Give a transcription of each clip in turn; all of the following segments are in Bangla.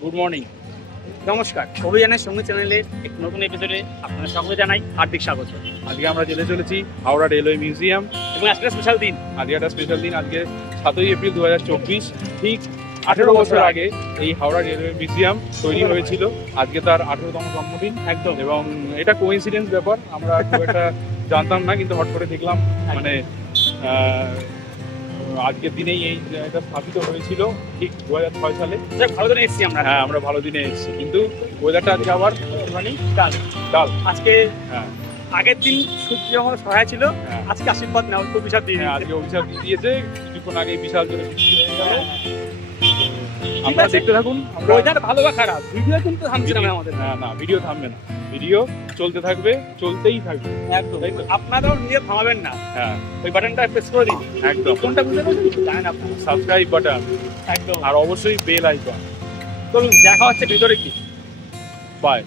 Good morning. নমস্কার, অভিযানের সঙ্গে চ্যানেলের এক নতুন এপিসোডে আপনাদের সকলে জানাই হার্দিক স্বাগত। আজকে আমরা যেতে চলেছি হাওড়া রেলওয়ে মিউজিয়াম এবং আজকে স্পেশাল দিন। আজকে একটা স্পেশাল দিন। আজকে 7ই এপ্রিল 2024, ঠিক 18 বছর আগে এই হাওড়া রেলওয়ে মিউজিয়াম তৈরি হয়েছিল। আজকে তার 18তম জন্মদিন একদম, এবং এটা কোইন্সিডেন্স ব্যাপার, আমরা খুব একটা জানতাম না, কিন্তু হট করে দেখলাম মানে আজকের দিনেই এই জায়গাটা স্থাপিত হয়েছিল ঠিক 2006 সালে। ভালো দিনে এসেছি আমরা। হ্যাঁ, আমরা ভালো দিনে এসেছি, কিন্তু ওয়েদারটা আজকে আবার ডাল। আজকে হ্যাঁ, আগের দিন সূর্য আমাদের সহায় ছিল, আজকে আশীর্বাদ নেওয়া খুব বিশাল দিন। আজকে অভিশাপ দিয়ে দিয়েছে, কিছুক্ষণ আগে বিশাল জোরে বৃষ্টি হয়ে গেল। আপনারা দেখতে থাকুন। ওয়েদার ভালো বা খারাপ, ভিডিও কিন্তু থামছে না আমাদের। না, ভিডিও থামবে না, ভিডিও চলতে থাকবে, চলতেই থাকবে একদম। আপনারাও ভিডিও থামাবেন না। হ্যাঁ, ওই বাটনটা প্রেস করে দিন। একদম। কোনটা বুঝতে পারছেন জানেন আপনারা? সাবস্ক্রাইব বাটন একদম, আর অবশ্যই বেল আইকন। চলুন দেখা হচ্ছে ভিতরে কি। বাই।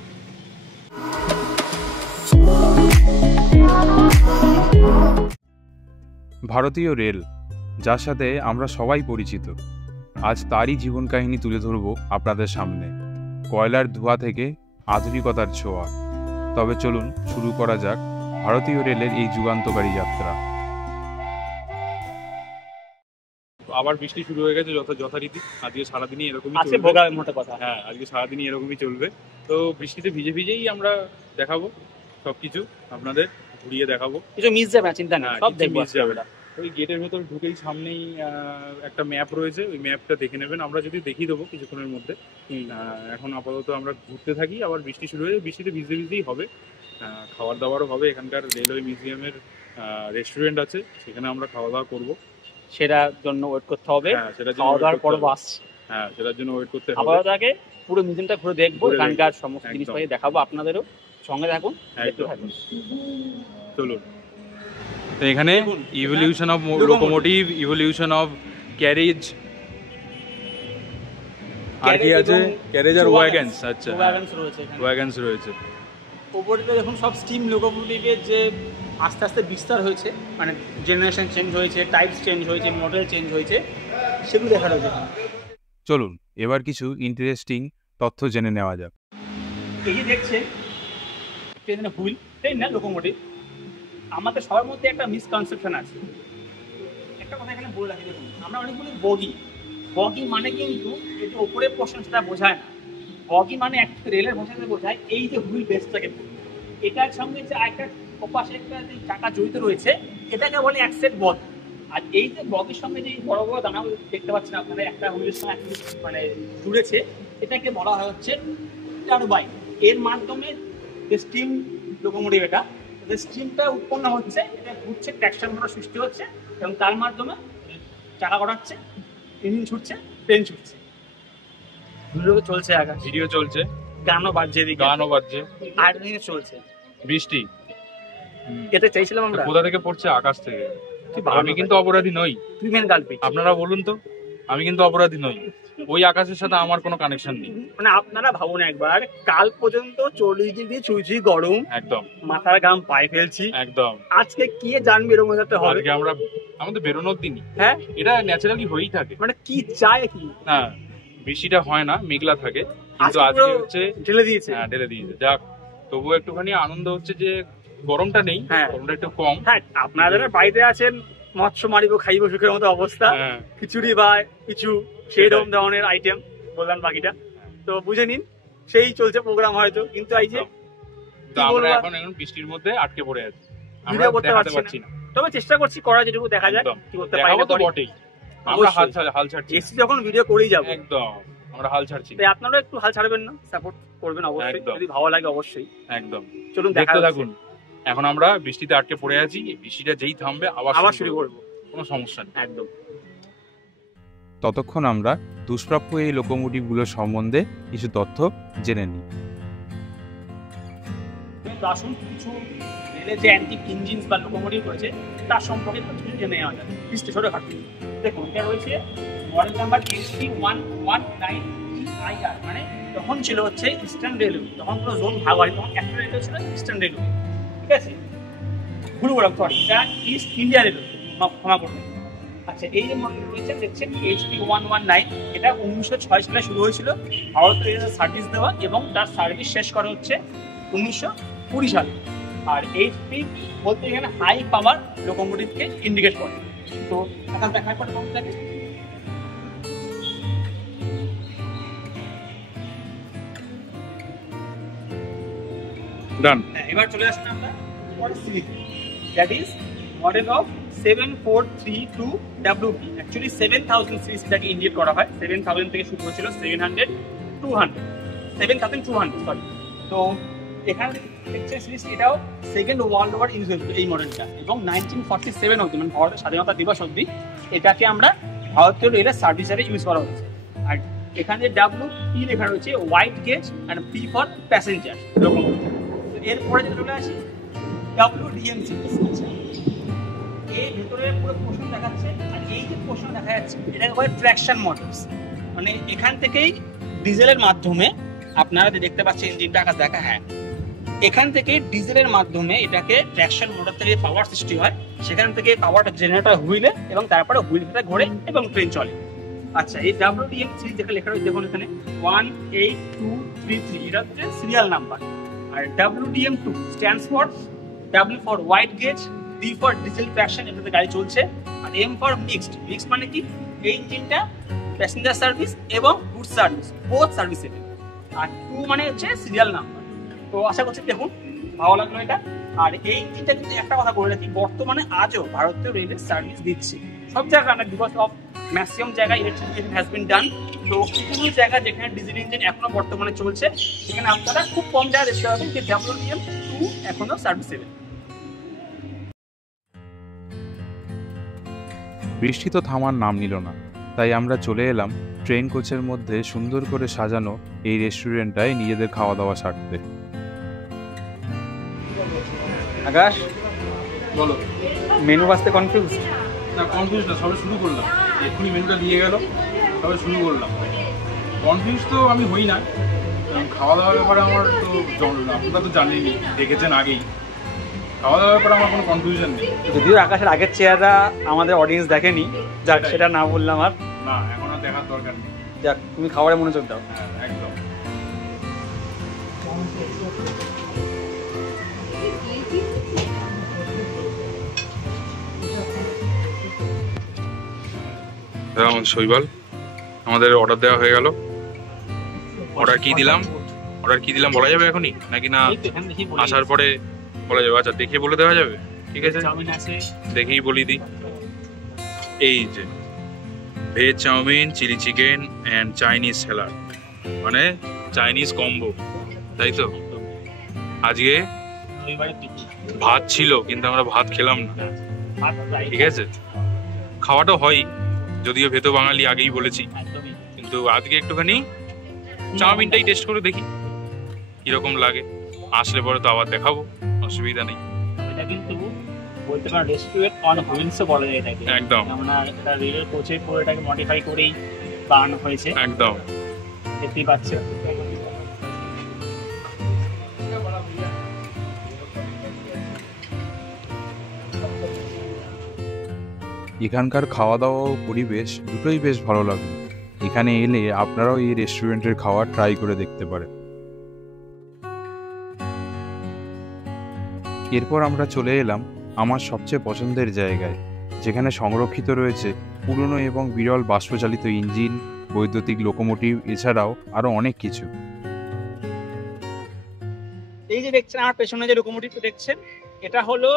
ভারতীয় রেল, যার সাথে আমরা সবাই পরিচিত, আজ তারই জীবন কাহিনী তুলে ধরব আপনাদের সামনে। কয়লার ধোঁয়া থেকে আধুনিকতার ছোঁয়া। তবে চলুন শুরু করা যাক ভারতীয় রেলের এই যুগান্তকারী যাত্রা। আবার বৃষ্টি শুরু হয়ে গেছে যথারীতি। আজকে সারাদিনই এরকমই চলবে। মোটা কথা। হ্যাঁ, আজকে সারাদিনই এরকমই চলবে। তো বৃষ্টিতে ভিজেই আমরা দেখাবো সবকিছু, আপনাদের ঘুরিয়ে দেখাবো। কিছু মিস যাবে না, চিন্তা নেই, সব দেখবো। মিস যাবে না। ওই গেটের ভেতর ঢুকেই সামনেই একটা ম্যাপ রয়েছে, ওই ম্যাপটা দেখে নেবেন। আমরা যদি দেখিয়ে দেবো কিছুক্ষণের মধ্যে। এখন আপাতত আমরা ঘুরতে থাকি, আবার বৃষ্টি শুরু হয়ে বৃষ্টিতে ভিজতেই হবে। খাবার দাবারও হবে, এখানকার রেলওয়ে মিউজিয়ামের রেস্টুরেন্ট আছে, সেখানে আমরা খাওয়া দাওয়া করবো। সেটার জন্য ওয়েট করতে হবে। হ্যাঁ, সেটার জন্য খাওয়া দাওয়ার পর বাস। হ্যাঁ, সেটার জন্য ওয়েট করতে হবে। আপাতত আগে পুরো মিউজিয়ামটা ঘুরে দেখবো, এখানকার সমস্ত জিনিসপাতি দেখাবো আপনাদেরও। সঙ্গে থাকুন, দেখতে থাকুন। চলুন। তো এখানে evolution of locomotive, evolution of carriage, আর কি আছে? ক্যারেজ আর ওয়াগনস। আচ্ছা, ওয়াগনস রয়েছে। ওপরে দেখুন সব স্টিম লোকোমোটিভের যে আস্তে আস্তে বিস্তার হয়েছে, মানে জেনারেশন চেঞ্জ হয়েছে, টাইপস চেঞ্জ হয়েছে, মডেল চেঞ্জ হয়েছে, সেগুলো দেখা রয়েছে। চলুন এবার কিছু ইন্টারেস্টিং তথ্য জেনে নেওয়া যাক। এই যে দেখছেন ট্রেনের হুইল, ট্রেন না লোকোমোটিভ। আমাদের সবার মধ্যে একটা মিসকনসেপশন আছে। একটা কথা এখানে বলে রাখি, দেখুন আমরা অনেক বলি বগি মানে কিন্তু এই যে ওপরের পোর্শন সেটা বোঝায় না। বগি মানে একটা রেলের ভাষাতে বোঝায় এই যে হুইল বেসটাকে, এটার সঙ্গে যে একটা ওপাশে একটা যে চাকা জড়িত রয়েছে, এটাকে বলে অ্যাক্সেট বগি। আর এই যে বগির সঙ্গে যে বড় বড় দানা দেখতে পাচ্ছেন আপনারা, একটা হুইলের সঙ্গে মানে জুড়েছে, এটাকে বলা হয় হচ্ছে টারবাইন। এর মাধ্যমে যে স্টিম লোকোমোটিভ, এটা যে স্টিমটা উৎপন্ন হচ্ছে, এটা ঘুরছে, ট্র্যাকশন মোটর সৃষ্টি হচ্ছে, এবং তার মাধ্যমে চাকা গড়াচ্ছে, ইঞ্জিন ছুটছে, ট্রেন ছুটছে। ভিডিও চলছে, ভিডিও চলছে, গানও বাজছে, আর চলছে বৃষ্টি। এতে চাইছিলাম আমরা। কোথা থেকে পড়ছে? আকাশ থেকে। আমি কিন্তু অপরাধী নই। তুই মেন গাল পেয়েছিস। আপনারা বলুন তো, আমি কিন্তু অপরাধী নই। ওই আকাশের সাথে আমার কোনো কানেকশন নেই। মানে আপনারা ভাবুন একবার, কাল পর্যন্ত 40 ডিগ্রি চুইচুই গরম, একদম মাথার ঘাম পায়ে ফেলছি, একদম। আজকে কি জানবি এরকম একটা হবে? আজকে আমরা আমাদের বেরোনোর দিনই। হ্যাঁ, এটা ন্যাচারালি হয়েই থাকে। মানে কি চাই কি না, বৃষ্টিটা হয় না, মেঘলা থাকে, কিন্তু আজকে হচ্ছে ঢেলে দিয়েছে। হ্যাঁ, ঢেলে দিয়েছে। যাক, তবুও একটুখানি আনন্দ হচ্ছে যে গরমটা নেই, গরমটা একটু কম। হ্যাঁ, আপনারা বাড়িতে আছেন, মৎস্য মারিব খাইব সুখের মতো অবস্থা, খিচুড়ি বা কিছু সেই রকম ধরনের আইটেম বললাম বাকিটা, তো বুঝে নিন সেই চলছে প্রোগ্রাম হয়তো। কিন্তু এই যে আমরা এখন বৃষ্টির মধ্যে আটকে পড়ে আছি, ভিডিও করতে পারছি না, তবে চেষ্টা করছি করা, যেটুকু দেখা যায় কি করতে পারি না। বটেই, আমরা হাল ছাড়ছি, এসি যখন ভিডিও করেই যাবো, একদম আমরা হাল ছাড়ছি। তাই আপনারা একটু হাল ছাড়বেন না, সাপোর্ট করবেন অবশ্যই, যদি ভালো লাগে অবশ্যই। একদম, চলুন দেখতে থাকুন। এখন আমরা বৃষ্টিতে আটকে পড়ে আছি, বৃষ্টিটা যেই থামবে আবার শুরু করবো, কোনো সমস্যা নেই। একদম। ততক্ষণ আমরা দুষ্প্রাপ্য এই লোকোমোটিভগুলোর সম্বন্ধে কিছু তথ্য জেনে নিই। আসুন কিছু রেলের যে অ্যান্টিক ইঞ্জিনস বা লোকোমোটিভ রয়েছে তার সম্পর্কে কিছু জেনে নেওয়া যায়। ছোটখাটো দেখুন, এটা রয়েছে মডেল নাম্বার ST119 EIR, মানে তখন ছিল হচ্ছে ইস্টার্ন রেলওয়ে, তখন কোনো জোন ভাগ হয়নি, তখন একটা রেলওয়ে ছিল ইস্টার্ন রেলওয়ে, ঠিক আছে? ভুল বললাম, সরি, এটা ইস্ট ইন্ডিয়া রেলওয়ে, ক্ষমা করবেন। আচ্ছা, এই যে মডেল রয়েছে দেখছেন HP119, এটা 1906 সালে শুরু হয়েছিল ভারত রেলের সার্ভিস দেওয়া, এবং তার সার্ভিস শেষ করা হচ্ছে 1920 সালে। আর HP বলতে এখানে হাই পাওয়ার লোকোমোটিভকে ইন্ডিকেট করে। তো এখন দেখার পর কোনটাকে ডান। এবার চলে আসেন আমরা পরের সিরিজে, that is model of 7432 WP। Actually 7000 series এটাকে ইন্ডিকেট করা হয়। 7000 থেকে শুরু হয়েছিল 7200 সরি। তো এখানে দেখছেন সিরিজ, এটাও সেকেন্ড ওয়ার্ল্ড ওয়ার ইউজ হয়েছিল এই মডেলটা, এবং 1947 অবধি মানে ভারতের স্বাধীনতা দিবস অবধি এটাকে আমরা ভারতীয় রেলের সার্ভিস হিসাবে ইউজ করা হয়েছে। আর এখানে WP লেখা রয়েছে হোয়াইট গেজ আর P ফর প্যাসেঞ্জার লোকোমোটিভ। এরপরে যেটা চলে আসি WDM সিরিজ। এই ভেতরে পুরো পোর্শন দেখাচ্ছে, আর এই যে পোর্শন দেখা যাচ্ছে এটাকে বলে ট্র্যাকশন মোটরস। মানে এখান থেকেই ডিজেলের মাধ্যমে আপনারা যে দেখতে পাচ্ছেন ইঞ্জিনটা আকাশ দেখা, হ্যাঁ, এখান থেকে ডিজেলের মাধ্যমে এটাকে ট্র্যাকশন মোটর থেকে পাওয়ার সৃষ্টি হয়, সেখান থেকে পাওয়ারটা জেনারেটর হুইলে, এবং তারপরে হুইলটা ঘোরে এবং ট্রেন চলে। আচ্ছা, এই WDM সিরিজ যেটা লেখা রয়েছে দেখুন এখানে 18233, এটা হচ্ছে সিরিয়াল নাম্বার। আর WDM2 stands for W for white gauge, D for diesel traction, এটাতে গাড়ি চলছে। আর M ফর মিক্সড। মিক্সড মানে কি, এই ইঞ্জিনটা প্যাসেঞ্জার সার্ভিস এবং গুডস সার্ভিস বোথ সার্ভিসেবল। আর 2 মানে হচ্ছে সিরিয়াল নাম্বার। তো আশা করছি দেখুন ভালো লাগলো এটা। আর এই ইঞ্জিনটা কিন্তু একটা কথা বলে রাখি, বর্তমানে আজও ভারতীয় রেলের সার্ভিস দিচ্ছে সব জায়গায় না, বিকজ অফ ম্যাক্সিমাম জায়গায় ইলেকট্রিফিকেশন হ্যাজ বিন ডান। তো কিছু জায়গা যেখানে ডিজেল ইঞ্জিন এখনো বর্তমানে চলছে, সেখানে আপনারা খুব কম জায়গায় দেখতে পাবেন যে WDM2 এখনো সার্ভিসেবল। বৃষ্টি তো থামার নাম নিল না, তাই আমরা চলে এলাম ট্রেন কোচের মধ্যে সুন্দর করে সাজানো এই রেস্টুরেন্টটায় নিজেদের খাওয়া দাওয়া সারতে। আকাশ বলো। মেনু বাঁচতে কনফিউজ? না, কনফিউজ না, সবে শুরু করলাম, এক্ষুনি মেনুটা দিয়ে গেল, তবে শুরু করলাম। কনফিউজ তো আমি হই না, কারণ খাওয়া দাওয়ার ব্যাপারে আমার তো আপনারা তো জানেনই, দেখেছেন আগেই, খাওয়া দাওয়ার ব্যাপারে আমার কোনো কনফিউশন নেই। যদিও আকাশের আগের চেহারা আমাদের অডিয়েন্স দেখেনি, যাক সেটা না বললাম আর। না, এখন আর দেখার দরকার নেই। যাক, তুমি খাবারে মনোযোগ দাও। হ্যাঁ, একদম। শৈবাল, আমাদের অর্ডার দেওয়া হয়ে গেল। অর্ডার কি দিলাম বলা যাবে এখনই নাকি না আসার পরে বলা যাবে? আচ্ছা, দেখে বলে দেওয়া যাবে, ঠিক আছে, দেখেই বলি দিই। এই যে veg chowmein, chilli chicken and Chinese salad, মানে চাইনিজ কম্বো, তাই তো? আজকে ভাত ছিল কিন্তু আমরা ভাত খেলাম না, ঠিক আছে, খাওয়াটা হয়, যদিও ভেতো বাঙালি আগেই বলেছি, কিন্তু আজকে একটুখানি চাউমিনটাই টেস্ট করে দেখি কিরকম লাগে। আসলে পরে তো আবার দেখাবো, অসুবিধা নেই। এটা কিন্তু বলতে পারেন রেস্টুরেন্ট অন হুইলসও বলা যায় এটাকে। একদম, আমরা এটা রেলের কোচে করে এটাকে মডিফাই করেই বানানো হয়েছে। একদম, দেখতেই পাচ্ছেন। এখানকার খাওয়া দাওয়া ও পরিবেশ দুটোই বেশ ভালো লাগলো। এখানে এলে আপনারাও এই রেস্টুরেন্টের খাবার ট্রাই করে দেখতে পারেন। এরপর আমরা চলে এলাম আমার সবচেয়ে পছন্দের জায়গায়, যেখানে সংরক্ষিত রয়েছে পুরনো এবং বিরল বাষ্পচালিত ইঞ্জিন, বৈদ্যুতিক লোকোমোটিভ, এছাড়াও আরও অনেক কিছু। এই যে দেখছেন আমার পেছনে যে লোকোমোটিভটা দেখছেন, এটা হলো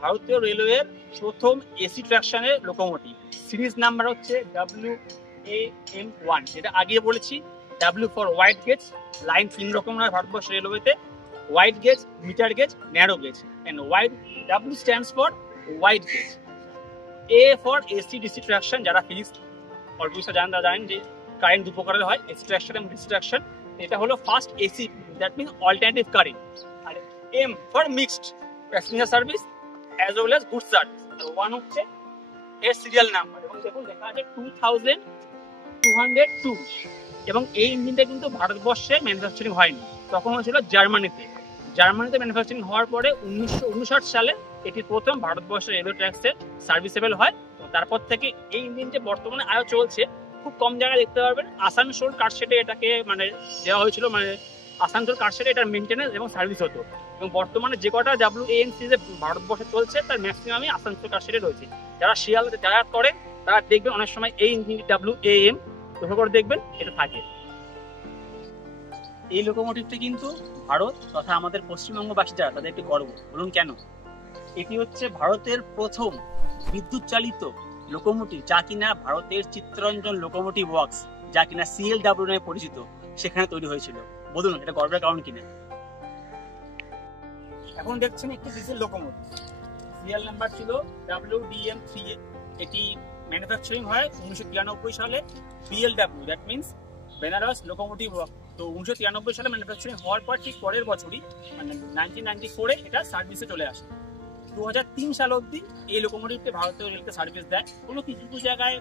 ভারতীয় রেলওয়ের প্রথম এসি ট্রাকশনের লোকোমোটিভ। সিরিজ নাম্বার হচ্ছে WAM1, যেটা আগে বলেছি W for white gauge. Line 3 রকম হয় ভারতবর্ষ রেলওয়েতে, wide gauge, metre gauge, narrow gauge. And W stands for white gauge. A for AC DC traction, যারা ফিজিক্স অল্প জানেন যে কারেন্ট দু প্রকারের হয়, এসি ট্রাকশন এবং ডিসি ট্রাকশন। এটা হলো first AC, that means alternative current. আর M for mixed passenger service as well as goods service। One হচ্ছে এর সিরিয়াল নাম্বার, এবং দেখুন লেখা আছে 2202। এবং এই ইঞ্জিনটা কিন্তু ভারতবর্ষে ম্যানুফ্যাকচারিং হয়নি, তখন হয়েছিল জার্মানিতে। জার্মানিতে ম্যানুফ্যাকচারিং হওয়ার পরে 1959 সালে এটি প্রথম ভারতবর্ষের রেলওয়ে ট্র্যাক্সে সার্ভিসেবল হয়। তারপর থেকে এই ইঞ্জিনটা বর্তমানে আরো চলছে, খুব কম জায়গায় দেখতে পারবেন। আসানসোল কারশেডে এটাকে মানে দেওয়া হয়েছিল, মানে আসানসোল কারশেডে এটার মেনটেন্যান্স এবং সার্ভিস হতো। এবং বর্তমানে যে কটা WAN সিরিজে ভারতবর্ষে চলছে তার ম্যাক্সিমামই আসানসোল কারশেডে রয়েছে। যারা শিয়ালদাতে যাতায়াত করে তারা দেখবেন অনেক সময় এই ইঞ্জিনটি WAM লক্ষ্য করে দেখবেন এটা থাকে। এই লোকোমোটিভটি কিন্তু ভারত তথা আমাদের পশ্চিমবঙ্গবাসী যারা তাদের একটি গর্ব। বলুন কেন? এটি হচ্ছে ভারতের প্রথম বিদ্যুৎ চালিত লোকোমোটিভ, যা কিনা ভারতের চিত্তরঞ্জন লোকোমোটিভ ওয়ার্কস, যা কিনা CLW নামে পরিচিত, সেখানে তৈরি হয়েছিল। বলুন এটা গর্বের কারণ কিনা। এখন দেখছেন একটি ডিজেল লোকোমোটিভ, সিরিয়াল নাম্বার ছিল WDM3A। এটি ম্যানুফ্যাকচারিং হয় 1993 সালে BLW, that means Benaras locomotive work. তো 1993 সালে ম্যানুফ্যাকচারিং হওয়ার পর ঠিক পরের বছরই মানে 1994-এ এটা সার্ভিসে চলে আসে। 2003 সাল অবধি এই লোকোমোটিভটি ভারতীয় রেলকে সার্ভিস দেয়। কোনো কিছু কিছু জায়গায়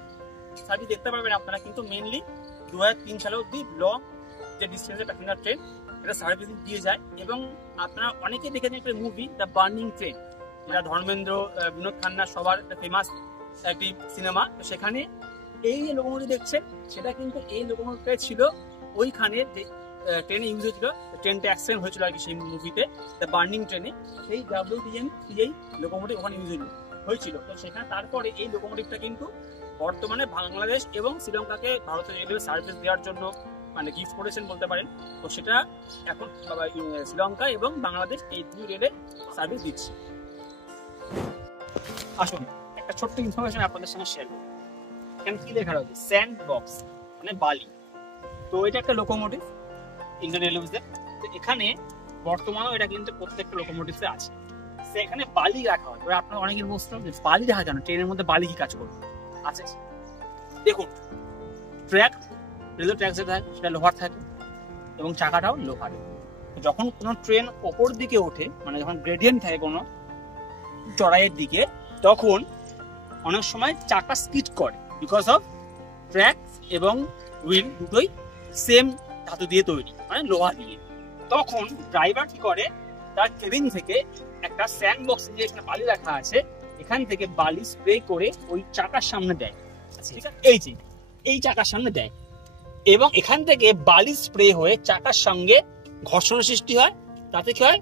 সার্ভিস দেখতে পাবেন আপনারা, কিন্তু মেনলি 2003 সাল অবধি লং যে ডিস্টেন্সের প্যাসেঞ্জার ট্রেন এটা সার্ভিস দিয়ে যায়। এবং আপনারা অনেকে দেখেছেন একটা মুভি দ্য বার্নিং ট্রেন, যেটা ধর্মেন্দ্র, বিনোদ খান্না সবার ফেমাস একটি সিনেমা। তো সেখানে এই যে লোকোমোটিভ দেখছেন সেটা কিন্তু এই লোকোমোটিভটাই ছিল ওইখানে যে ট্রেনে ইউজ হয়েছিল, ট্রেনটা অ্যাক্সিডেন্ট হয়েছিল আর কি সেই মুভিতে দ্য বার্নিং ট্রেনে, সেই WDM3A লোকোমোটিভ ওখানে ইউজ হয়েছিল। তো সেখানে তারপরে এই লোকোমোটিভটা কিন্তু বর্তমানে বাংলাদেশ এবং শ্রীলঙ্কাকে ভারতীয় রেলওয়ে সার্ভিস দেওয়ার জন্য মানে গিফট করেছেন বলতে পারেন। তো সেটা এখন শ্রীলঙ্কা এবং বাংলাদেশ এই দুই রেলে সার্ভিস দিচ্ছে। আসুন একটা ছোট্ট ইনফরমেশন আপনাদের সঙ্গে শেয়ার করব। এখানে কি লেখা রয়েছে? স্যান্ড বক্স মানে বালি। তো এটা একটা লোকোমোটিভ ইন্ডিয়ান রেলওয়েজে। তো এখানে বর্তমানেও এটা কিন্তু প্রত্যেকটা লোকোমোটিভে আছে। সেখানে বালি রাখা হয়। এবার আপনারা অনেকের বুঝতে হবে বালি রাখা কেন, ট্রেনের মধ্যে বালি কি কাজ করবে? আছে দেখুন, ট্র্যাক, রেলওয়ে ট্র্যাক যেটা থাকে সেটা লোহার থাকে এবং চাকাটাও লোহার। যখন কোনো ট্রেন ওপর দিকে ওঠে, মানে যখন গ্রেডিয়েন্ট থাকে কোনো চড়াইয়ের দিকে, তখন অনেক সময় চাকা স্কিড করে বিকজ অফ ট্র্যাক এবং হুইল দুটোই সেম ধাতু দিয়ে তৈরি, মানে লোহা দিয়ে। তখন ড্রাইভার কি করে, তার কেবিন থেকে একটা স্যান্ড বক্স দিয়ে এখানে বালি রাখা আছে, এখান থেকে বালি স্প্রে করে ওই চাকার সামনে দেয়। ঠিক আছে, এই চাকার সামনে দেয় এবং এখান থেকে বালি স্প্রে হয়ে চাকার সঙ্গে ঘর্ষণ সৃষ্টি হয়। তাতে কি হয়,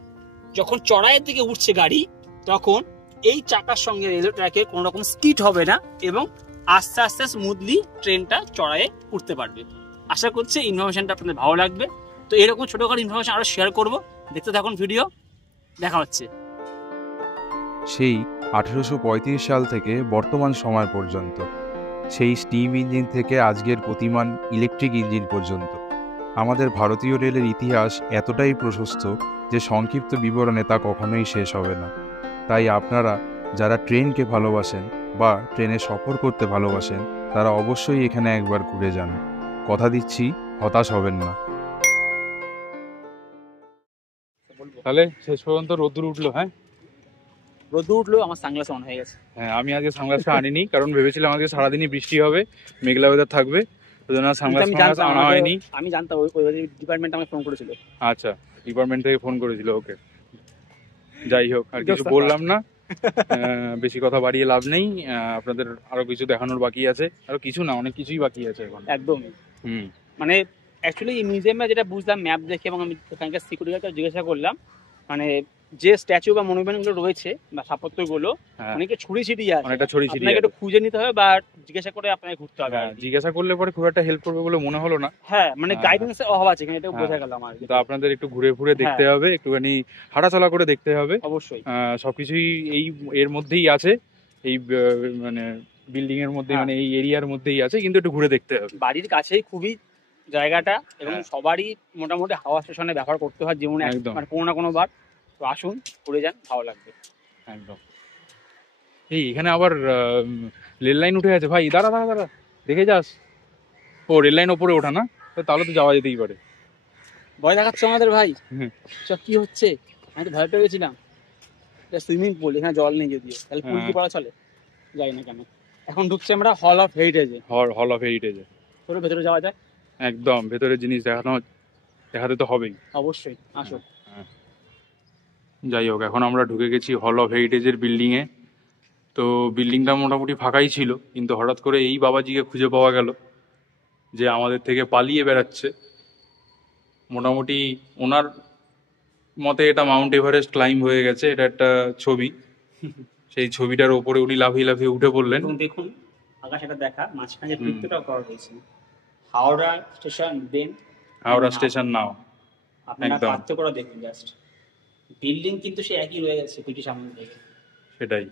যখন চড়াইয়ের দিকে উঠছে গাড়ি, তখন এই চাকার সঙ্গে রেলওয়ে ট্র্যাকে কোনো রকম স্কিড হবে না এবং আস্তে আস্তে স্মুথলি ট্রেনটা চড়াইয়ে উঠতে পারবে। আশা করছি ইনফরমেশনটা আপনাদের ভালো লাগবে। তো এরকম ছোটখাটো ইনফরমেশন আরো শেয়ার করব, দেখতে থাকুন ভিডিও। দেখা হচ্ছে। সেই 1835 সাল থেকে বর্তমান সময় পর্যন্ত, সেই স্টিম ইঞ্জিন থেকে আজকের গতিমান ইলেকট্রিক ইঞ্জিন পর্যন্ত আমাদের ভারতীয় রেলের ইতিহাস এতটাই প্রশস্ত যে সংক্ষিপ্ত বিবরণে তা কখনোই শেষ হবে না। তাই আপনারা যারা ট্রেনকে ভালোবাসেন বা ট্রেনে সফর করতে ভালোবাসেন তারা অবশ্যই এখানে একবার ঘুরে যান। কথা দিচ্ছি, হতাশ হবেন না। তাহলে শেষ পর্যন্ত রোদ্দুর উঠলো। হ্যাঁ, রোদ্দুর উঠলো, আমার সানগ্লাস অন হয়ে গেছে। হ্যাঁ, আমি আজকে সানগ্লাসটা আনিনি, কারণ ভেবেছিলাম আজকে সারাদিনই বৃষ্টি হবে, মেঘলা ওয়েদার থাকবে, ওই জন্য সানগ্লাস আনা হয়নি। আমি জানতাম, ওই ডিপার্টমেন্ট আমাকে ফোন করেছিল। আচ্ছা, ডিপার্টমেন্ট থেকে ফোন করেছিল, ওকে। যাই হোক, আর কিছু বললাম না, বেশি কথা বাড়িয়ে লাভ নেই। আপনাদের আরো কিছু দেখানোর বাকি আছে, আরো কিছু না, অনেক কিছুই বাকি আছে এখন। একদমই। মানে অ্যাকচুয়ালি এই মিউজিয়ামে যেটা বুঝলাম ম্যাপ দেখে, এবং আমি ওখানকার সিকিউরিটি গার্ডকে জিজ্ঞাসা করলাম, মানে যে স্ট্যাচু বা মনুমেন্টগুলো রয়েছে বা স্থাপত্যগুলো অনেকে ছড়িয়ে ছিটিয়ে আছে, অনেকটা ছড়িয়ে ছিটিয়ে, আপনাকে একটু খুঁজে নিতে হবে বা জিজ্ঞাসা করে আপনাকে ঘুরতে হবে। জিজ্ঞাসা করলে পরে খুব একটা হেল্প করবে বলে মনে হলো না। হ্যাঁ, মানে গাইডেন্সের অভাব আছে এখানে, এটা বোঝা গেল আমার। তো আপনাদের একটু ঘুরে ঘুরে দেখতে হবে, একটুখানি হাঁটাচলা করে দেখতে হবে। অবশ্যই সবকিছুই এই এর মধ্যেই আছে, এই মানে বিল্ডিং এর মধ্যে, মানে এই এরিয়ার মধ্যেই আছে, কিন্তু একটু ঘুরে দেখতে হবে। বাড়ির কাছেই খুবই জায়গাটা, এবং সবারই মোটামুটি হাওয়া স্টেশনে ব্যবহার করতে হয় জীবনে মানে কোনো না কোনো বার। তো আসুন, ঘুরে যান, ভালো লাগবে একদম। এই এখানে আবার রেল লাইন উঠে আছে ভাই, দাঁড়া দাঁড়া দাঁড়া, দেখে যাস। ও, রেল লাইন ওপরে ওঠা না, তাহলে তো যাওয়া যেতেই পারে। ভয় দেখাচ্ছে আমাদের ভাই, সব কি হচ্ছে? আমি তো ভয় পেয়ে গেছিলাম। এটা সুইমিং পুল, এখানে জল নেই যদিও, তাহলে পুল কি পড়া চলে? যাই না কেন। এখন ঢুকছি আমরা হল অফ হেরিটেজে। হল অফ হেরিটেজে চলো ভেতরে যাওয়া যায়। একদম, ভেতরের জিনিস দেখাতে তো হবেই। অবশ্যই, আসো। যাই হোক, এখন আমরা ঢুকে গেছি হল অফ হেরিটেজের বিল্ডিং এ। তো বিল্ডিংটা মোটামুটি ফাঁকাই ছিল, কিন্তু হঠাৎ করে এই বাবাজিকে খুঁজে পাওয়া গেল যে আমাদের থেকে পালিয়ে বেড়াচ্ছে। মোটামুটি ওনার মতে এটা মাউন্ট এভারেস্ট ক্লাইম্ব হয়ে গেছে, এটা একটা ছবি। সেই ছবিটার ওপরে উনি লাফিয়ে লাফিয়ে উঠে পড়লেন। এবং দেখুন আকাশ একটা দেখা, মাঝখানে বৃত্তটা করা হয়েছে Howrah station then Howrah station now. আপনারা একদম। পার্থক্যটা দেখুন জাস্ট, বিল্ডিং কিন্তু সে একই রয়ে গেছে ব্রিটিশ আমল থেকে। সেটাই।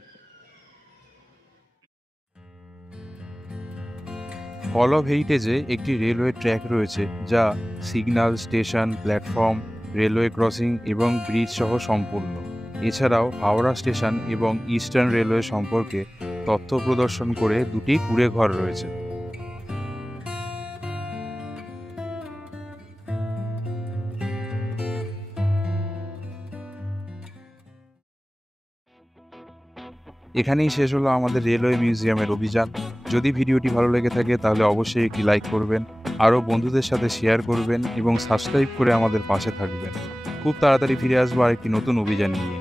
হল অফ হেরিটেজে একটি রেলওয়ে ট্র্যাক রয়েছে, যা signal, station, platform, railway crossing এবং ব্রিজ সহ সম্পূর্ণ। এছাড়াও হাওড়া স্টেশন এবং ইস্টার্ন রেলওয়ে সম্পর্কে তথ্য প্রদর্শন করে দুটি কুঁড়ে ঘর রয়েছে। এখানেই শেষ হলো আমাদের রেলওয়ে মিউজিয়ামের অভিযান। যদি ভিডিওটি ভালো লেগে থাকে তাহলে অবশ্যই একটি লাইক করবেন, আরও বন্ধুদের সাথে শেয়ার করবেন এবং সাবস্ক্রাইব করে আমাদের পাশে থাকবেন। খুব তাড়াতাড়ি ফিরে আসবো আরেকটি নতুন অভিযান নিয়ে।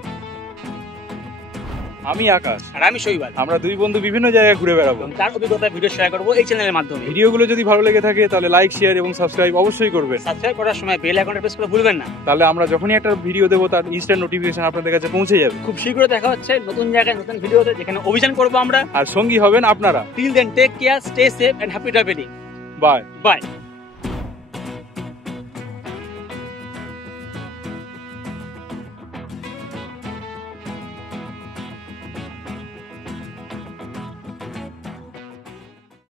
আমি আকাশ, আর আমি শৈবাল, আমরা দুই বন্ধু বিভিন্ন জায়গায় ঘুরে বেড়াবো। এবং তার অভিজ্ঞতা ভিডিও শেয়ার করবো এই চ্যানেলের মাধ্যমে। ভিডিওগুলো যদি ভালো লেগে থাকে তাহলে লাইক, শেয়ার এবং সাবস্ক্রাইব অবশ্যই করবেন। সাবস্ক্রাইব করার সময় বেল আইকনটা প্রেস করে ভুলবেন না, তাহলে আমরা যখনই একটা ভিডিও দেবো তার ইনস্ট্যান্ট নোটিফিকেশন আপনাদের কাছে পৌঁছে যাবে। খুব শীঘ্রই দেখা হচ্ছে নতুন জায়গায় নতুন ভিডিওতে, যেখানে অভিযান করবো আমরা। আর সঙ্গী হবেন আপনারা। Till then take care, stay safe and happy travelling. Bye. By.